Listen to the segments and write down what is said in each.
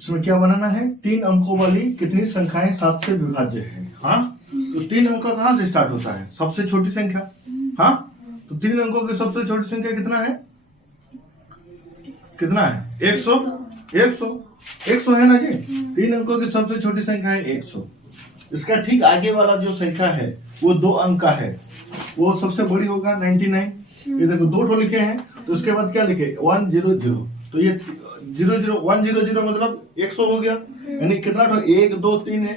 इसमें क्या बनाना है, 3 अंकों वाली कितनी संख्याएं 7 से विभाज्य है। हाँ, तो 3 अंक कहां से स्टार्ट होता है, सबसे छोटी संख्या। हाँ, तो 3 अंकों की सबसे छोटी संख्या कितना है, कितना है 100 है ना जी। 3 अंकों की सबसे छोटी संख्या है 100। इसका ठीक आगे वाला जो संख्या है वो 2 अंक का है, वो सबसे बड़ी होगा 99। ये देखो 2 ठो लिखे हैं, तो उसके बाद क्या लिखे 100, तो ये 100 मतलब 100 हो गया, यानी कितना ठो 1 2 3 है।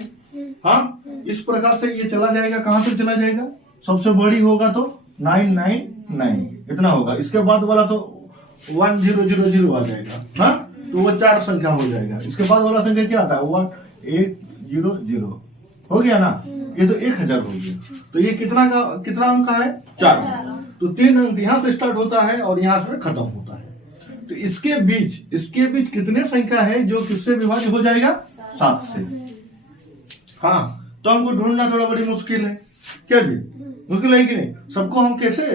हाँ, इस प्रकार से ये चला जाएगा, कहां से चला जाएगा, सबसे बड़ी होगा तो 999 इतना होगा। इसके बाद वाला तो 1000 आ जाएगा। हाँ, तो वो 4 संख्या हो जाएगा। इसके बाद वाला संख्या क्या आता है 1800 हो गया ना, ये तो 1000 हो गया। तो ये कितना अंक का है 4। तो 3 अंक यहाँ से स्टार्ट होता है और यहाँ से खत्म होता है। तो इसके बीच कितने संख्या है जो किससे विभाज्य हो जाएगा 7 से। हाँ, तो हमको ढूंढना थोड़ा बड़ी मुश्किल है, क्या जी, मुश्किल है कि नहीं। सबको हम कैसे,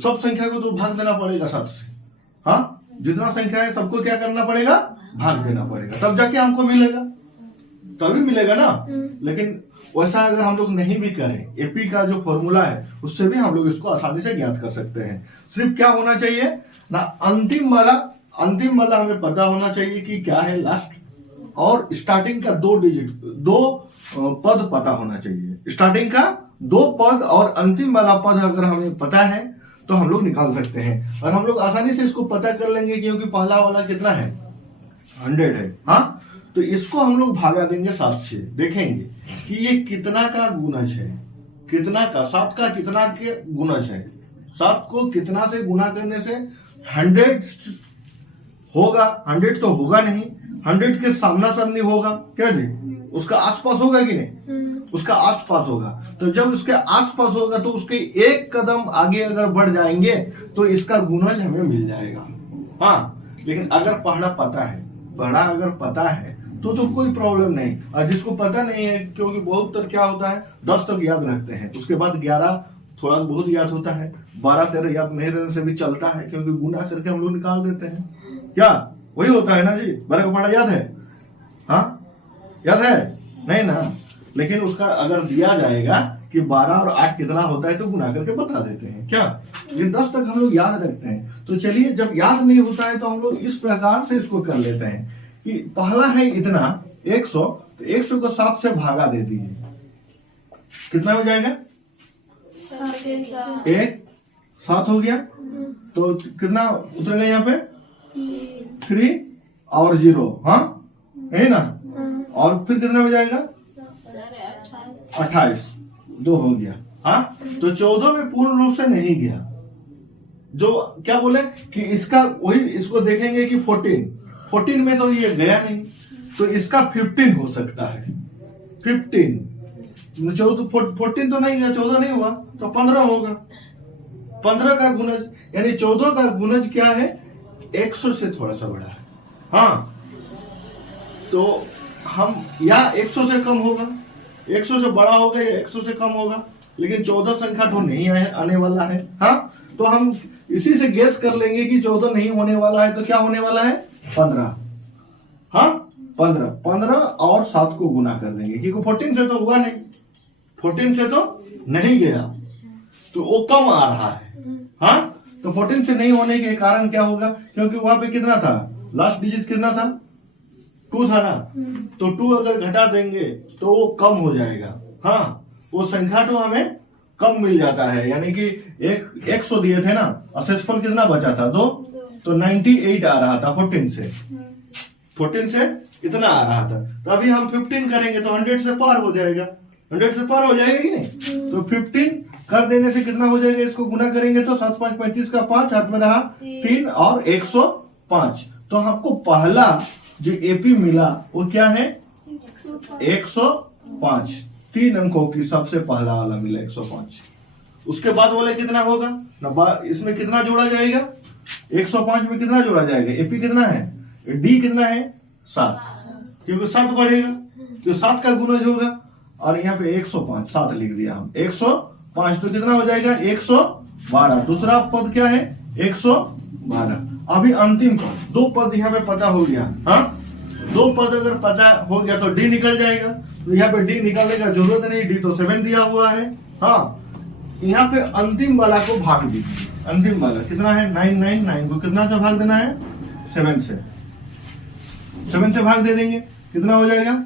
सब संख्या को तो भाग देना पड़ेगा 7 से। हाँ, जितना संख्या है सबको क्या करना पड़ेगा, भाग देना पड़ेगा, तब जाके हमको मिलेगा, तभी मिलेगा ना। लेकिन वैसा अगर हम लोग नहीं भी करें, एपी का जो फॉर्मूला है उससे भी हम लोग इसको आसानी से ज्ञात कर सकते हैं। सिर्फ क्या होना चाहिए ना, अंतिम वाला हमें पता होना चाहिए कि क्या है लास्ट, और स्टार्टिंग का 2 पद पता होना चाहिए। स्टार्टिंग का 2 पद और अंतिम वाला पद अगर हमें पता है तो हम लोग निकाल सकते हैं, और हम लोग आसानी से इसको पता कर लेंगे, क्योंकि पहला वाला कितना है 100 है। हाँ, तो इसको हम लोग भागा देंगे 7 से, देखेंगे कि ये कितना का गुणज है, कितना का 7 का कितना के गुणज है। 7 को कितना से गुना करने से 100 होगा, 100 तो होगा नहीं, 100 के सामना सामनी होगा, क्या जी, उसका आसपास होगा कि नहीं, उसका आसपास होगा। तो जब उसके आसपास होगा तो उसके एक कदम आगे अगर बढ़ जाएंगे तो इसका गुणज हमें मिल जाएगा। हाँ, लेकिन अगर पढ़ना पता है तो कोई प्रॉब्लम नहीं। और जिसको पता नहीं है, क्योंकि बहुत तर क्या होता है 10 तक याद रखते हैं, उसके बाद 11 थोड़ा बहुत याद होता है, 12-13 याद नहीं रहने से भी चलता है, क्योंकि गुना करके हम लोग निकाल देते हैं। क्या वही होता है ना जी, 12 का पढ़ा याद है। हाँ, याद है नहीं ना, लेकिन उसका अगर दिया जाएगा कि 12 और 8 कितना होता है तो गुना करके बता देते हैं क्या, लेकिन 10 तक हम लोग याद रखते हैं। तो चलिए, जब याद नहीं होता है तो हम लोग इस प्रकार से इसको कर लेते हैं कि पहला है इतना 100, तो 100 को 7 से भागा दे दीजिए, कितना हो जाएगा 7 हो गया। तो कितना उतरेगा यहाँ पे 3 और 0, हाँ है ना, और फिर कितना हो जाएगा 28, 2 हो गया। हाँ, तो 14 में पूर्ण रूप से नहीं गया, जो क्या बोले कि इसका वही, इसको देखेंगे कि 14 में तो ये गया नहीं, तो इसका 15 हो सकता है। 14 तो नहीं गया, 14 नहीं हुआ तो 15 होगा। 15 का गुणज यानी 14 का गुणज क्या है 100 से थोड़ा सा बड़ा है। हाँ, तो हम या 100 से कम होगा, 100 से बड़ा होगा या 100 से कम होगा, लेकिन 14 संख्या तो नहीं आने वाला है। हाँ, तो हम इसी से गेस कर लेंगे कि 14 नहीं होने वाला है, तो क्या होने वाला है 15। हाँ, 15 और 7 को गुना कर देंगे, क्योंकि 14 से तो हुआ नहीं, 14 से तो नहीं गया, तो वो कम आ रहा है। हाँ, तो 14 से नहीं होने के कारण क्या होगा, क्योंकि वहां पे कितना था, लास्ट डिजिट कितना था 2 था ना, तो 2 अगर घटा देंगे तो वो कम हो जाएगा। हाँ, वो संख्या तो हमें कम मिल जाता है, यानी कि 100 दिए थे ना, असेसफल कितना बचा था 2, तो 98 आ रहा था 14 से इतना आ रहा था। तो अभी हम 15 करेंगे तो 100 से पार हो जाएगा, 100 से पार हो जाएगा कि नहीं। तो 15 कर देने से कितना हो जाएगा, इसको गुना करेंगे तो 7 5 35 का 5 हाथ में रहा 3 और 105। तो हमको पहला जो एपी मिला वो क्या है 105, 3 अंकों की सबसे पहला वाला मिला 105। उसके बाद वाले कितना होगा ना, इसमें कितना जोड़ा जाएगा 105 में कितना जोड़ा जाएगा, एपी कितना है, डी कितना है 7, क्योंकि 7 बढ़ेगा तो 7 का गुणज होगा, और यहाँ पे 105 7 लिख दिया हम 105, तो कितना हो जाएगा 112। दूसरा पद क्या है 112, अभी अंतिम पद, दो पद यहाँ पे पता हो गया। हाँ, दो पद अगर पता हो गया तो डी निकल जाएगा। तो यहाँ पे डी निकालने का जरूरत नहीं, डी तो 7 दिया हुआ है। हाँ, यहाँ पे अंतिम वाला को भाग दीजिए। अंतिम वाला कितना है 999 को कितना से भाग देना है 7 से। 7 से भाग दे देंगे, कितना हो जाएगा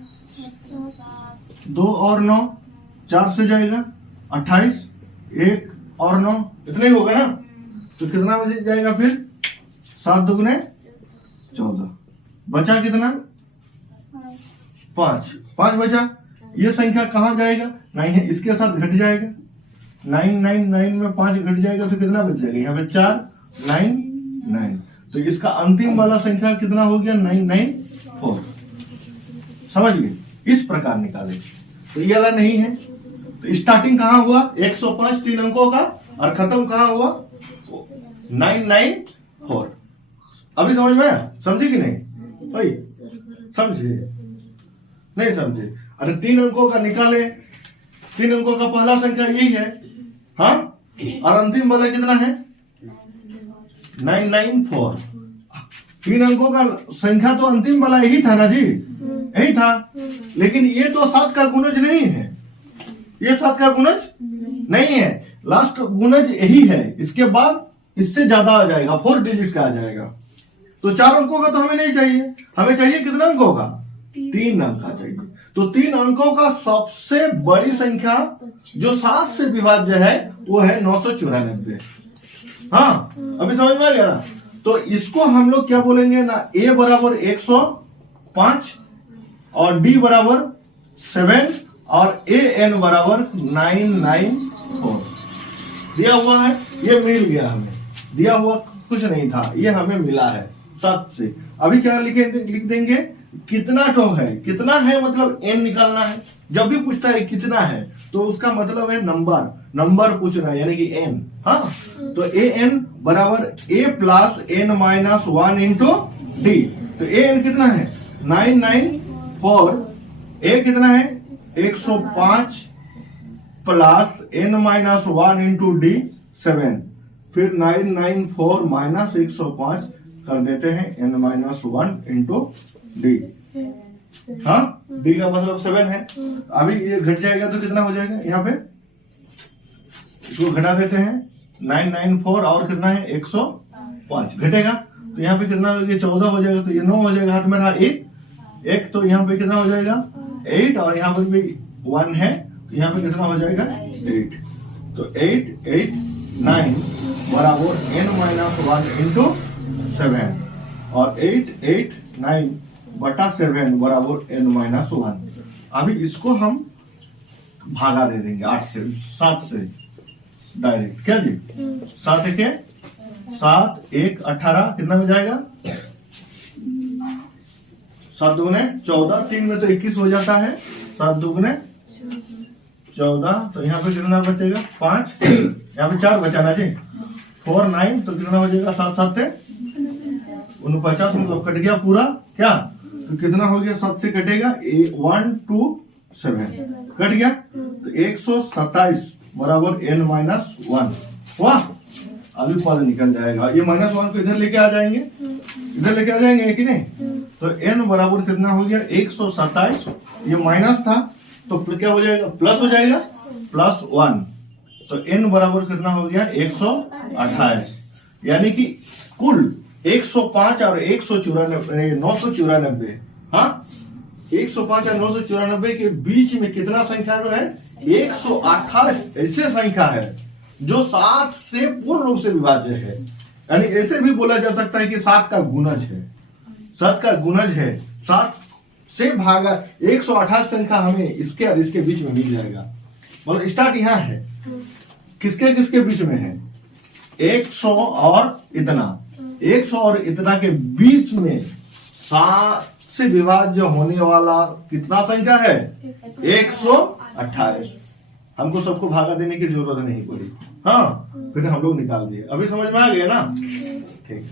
2 और 9 4 से जाएगा 28, 1 और 9 इतना ही होगा ना। तो कितना बच जाएगा फिर 7 दुगने 14, बचा कितना 5 बचा। ये संख्या कहाँ जाएगा 9 है, इसके साथ घट जाएगा। 999 में 5 घट जाएगा तो कितना बच जाएगा यहाँ पे 499। तो इसका अंतिम वाला संख्या कितना हो गया 994। समझ गए, इस प्रकार निकाले। तो ये वाला नहीं है। तो स्टार्टिंग कहाँ हुआ 105 3 अंकों का, और खत्म कहाँ हुआ 994। अभी समझ में आया, समझे कि नहीं भाई? समझे नहीं समझे? अरे 3 अंकों का निकाले, 3 अंकों का पहला संख्या यही है। हाँ, और अंतिम वाला कितना है 994। 3 अंकों का संख्या तो अंतिम वाला यही था ना जी, यही था। लेकिन ये तो 7 का गुणज नहीं है, ये 7 का गुणज नहीं है। लास्ट गुणज यही है, इसके बाद इससे ज्यादा आ जाएगा, 4 डिजिट का आ जाएगा। तो 4 अंकों का तो हमें नहीं चाहिए, हमें चाहिए कितना अंकों का 3 अंक का चाहिए। तो 3 अंकों का सबसे बड़ी संख्या जो 7 से विभाज्य है वो है 994। हाँ, अभी समझ में आ गया ना। तो इसको हम लोग क्या बोलेंगे ना, a बराबर 105 और d बराबर 7 और an बराबर 994 दिया हुआ है। ये मिल गया हमें, दिया हुआ कुछ नहीं था, ये हमें मिला है 7 से। अभी क्या लिख देंगे कितना तो है, कितना है मतलब n निकालना है। जब भी पूछता है कितना है तो उसका मतलब है नंबर पूछ रहा है, यानी कि n। हाँ, तो an बराबर a plus n minus 1 into D. तो an कितना है 994, a कितना है 105 plus n minus 1 into D 7, फिर 994 माइनस 105 कर देते हैं n माइनस 1 इंटू डी। हाँ, डी का मतलब 7 है। अभी ये घट जाएगा तो कितना हो जाएगा, यहाँ पे इसको घटा देते हैं 994 और कितना है 105 घटेगा। तो यहाँ पे कितना हो गया 14 हो जाएगा, तो ये 9 हो जाएगा। हाथ में रहा 1 तो यहाँ पे कितना हो जाएगा 8, और यहाँ पर भी 1 है तो यहाँ पे कितना हो जाएगा 8। तो 8 8 9 बराबर n माइनस 1 इंटू 7 और 8 8 9 बटा 7 बराबर n माइनस 1। अभी इसको हम भागा दे देंगे 8 से 7 से डायरेक्ट। क्या जी 7 के 7 1 18 कितना हो जाएगा 7 दुगने 14, 3 में तो 21 हो जाता है, 7 दुगने 14। तो यहाँ पे कितना बचेगा 5, यहाँ पे 4 बचा ना जी 4 9, तो कितना हो जाएगा 7 7 49, मतलब कट गया पूरा। क्या तो कितना हो गया 7 से कटेगा 1 2 7 कट गया। तो 127 बराबर n माइनस 1। वाह, अभी पद निकल जाएगा। ये माइनस 1 को इधर लेके आ जाएंगे, इधर लेके आ जाएंगे कि नहीं। तो n बराबर कितना हो गया 127, ये माइनस था तो क्या हो जाएगा प्लस हो जाएगा प्लस 1। तो n बराबर कितना हो गया 128, यानी कि कुल 105 और 994। हाँ, 105 और 994 के बीच में कितना संख्या जो है 128 ऐसे संख्या है जो 7 से पूर्ण रूप से विभाज्य है। यानी ऐसे भी बोला जा सकता है कि 7 का गुणज है, 7 का गुणज है। 7 से भागा 128 संख्या हमें इसके और इसके बीच में मिल जाएगा। मतलब स्टार्ट यहाँ है, किसके किसके बीच में है 100 और इतना, 100 और इतना के बीच में 7 से विभाज्य होने वाला कितना संख्या है 128। हमको सबको भागा देने की जरूरत नहीं पड़ी। हाँ, फिर हम लोग निकाल दिए। अभी समझ में आ गया ना, ठीक।